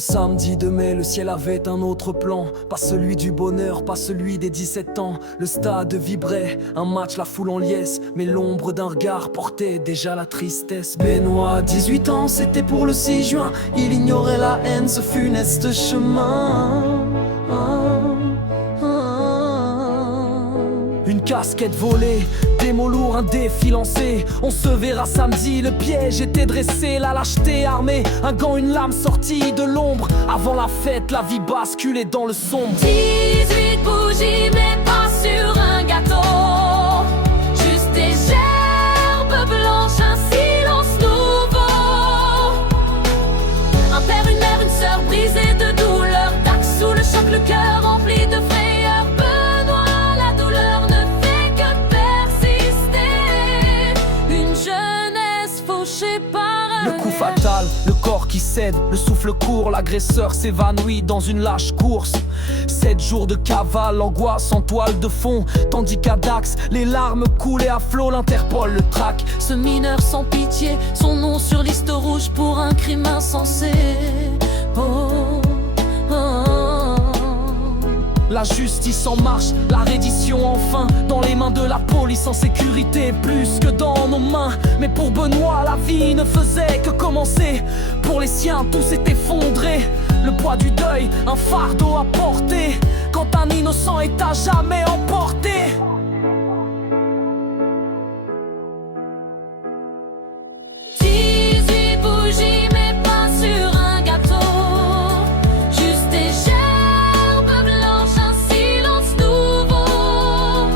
samedi de mai, le ciel avait un autre plan. Pas celui du bonheur, pas celui des 17 ans. Le stade vibrait, un match, la foule en liesse. Mais l'ombre d'un regard portait déjà la tristesse. Benoît, 18 ans, c'était pour le 6 juin. Il ignorait la haine, ce funeste chemin. Une casquette volée, des mots lourds, un défi lancé. On se verra samedi, le piège était dressé. La lâcheté armée, un gant, une lame sortie de l'ombre. Avant la fête, la vie basculait dans le sombre. 18 bougies, mais pas sur un gâteau. Juste des gerbes blanches, un silence nouveau. Un père, une mère, une sœur brisée de douleur. Dax sous le choc, le cœur rempli de frayeur. Benoît, la douleur ne fait que persister. Une jeunesse fauchée par un Le coup fatal, le corps qui cède, le souffle court, l'agresseur s'évanouit dans une lâche course. 7 jours de cavale, l'angoisse en toile de fond. Tandis qu'à Dax, les larmes coulaient à flot, l'Interpol le traque. Ce mineur sans pitié, son nom sur liste rouge pour un crime insensé. Oh, oh, oh. La justice en marche, la reddition enfin. Dans les mains de la police en sécurité, plus que dans nos mains. Mais pour Benoît, la vie ne faisait que commencer. Pour les siens, tout s'est effondré. Le poids du deuil, un fardeau à porter. Quand un innocent est à jamais emporté. 18 bougies, mais pas sur un gâteau. Juste des gerbes blanches, un silence nouveau.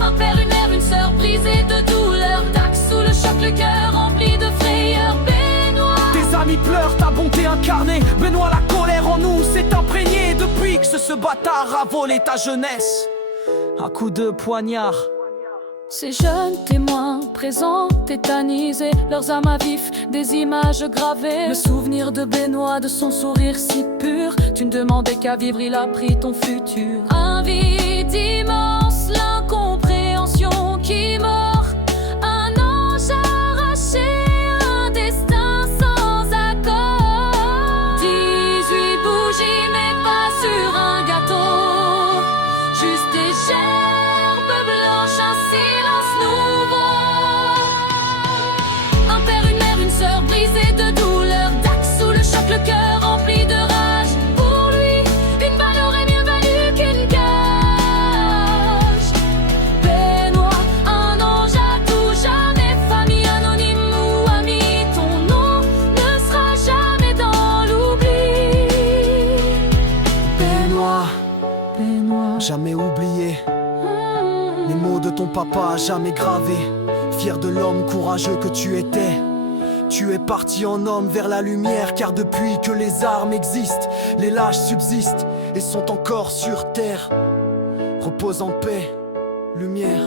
Un père, une mère, une sœur brisée de douleur. Dax sous le choc, le cœur rempli de frayeur. Benoît, Tes amis pleurent, ta bonté incarnée. Benoît, la colère en nous s'est imprégnée. Depuis que ce bâtard a volé ta jeunesse à coups de poignard. ces jeunes témoins présents, tétanisés, leurs âmes à vif, des images gravées. Le souvenir de Benoît, de son sourire si pur. Tu ne demandais qu'à vivre, il a pris ton futur. Un vide immense, l'incompréhension qui mord. Un ange arraché, un destin sans accord. 18 bougies, mais pas sur un gâteau. Juste des gerbes blanches, un silence nouveau. Un père, une mère, une sœur brisée de douleur. Dax sous le choc, le cœur rempli de rage. Pour lui, une balle aurait mieux valu qu'une cage. Benoît, un ange à tout jamais. Famille anonyme ou ami, ton nom ne sera jamais dans l'oubli. Benoît, Benoît, jamais oublié. Les mots de ton papa jamais gravés. Fier de l'homme courageux que tu étais. Tu es parti en homme vers la lumière. Car depuis que les armes existent, les lâches subsistent et sont encore sur terre. Repose en paix, lumière.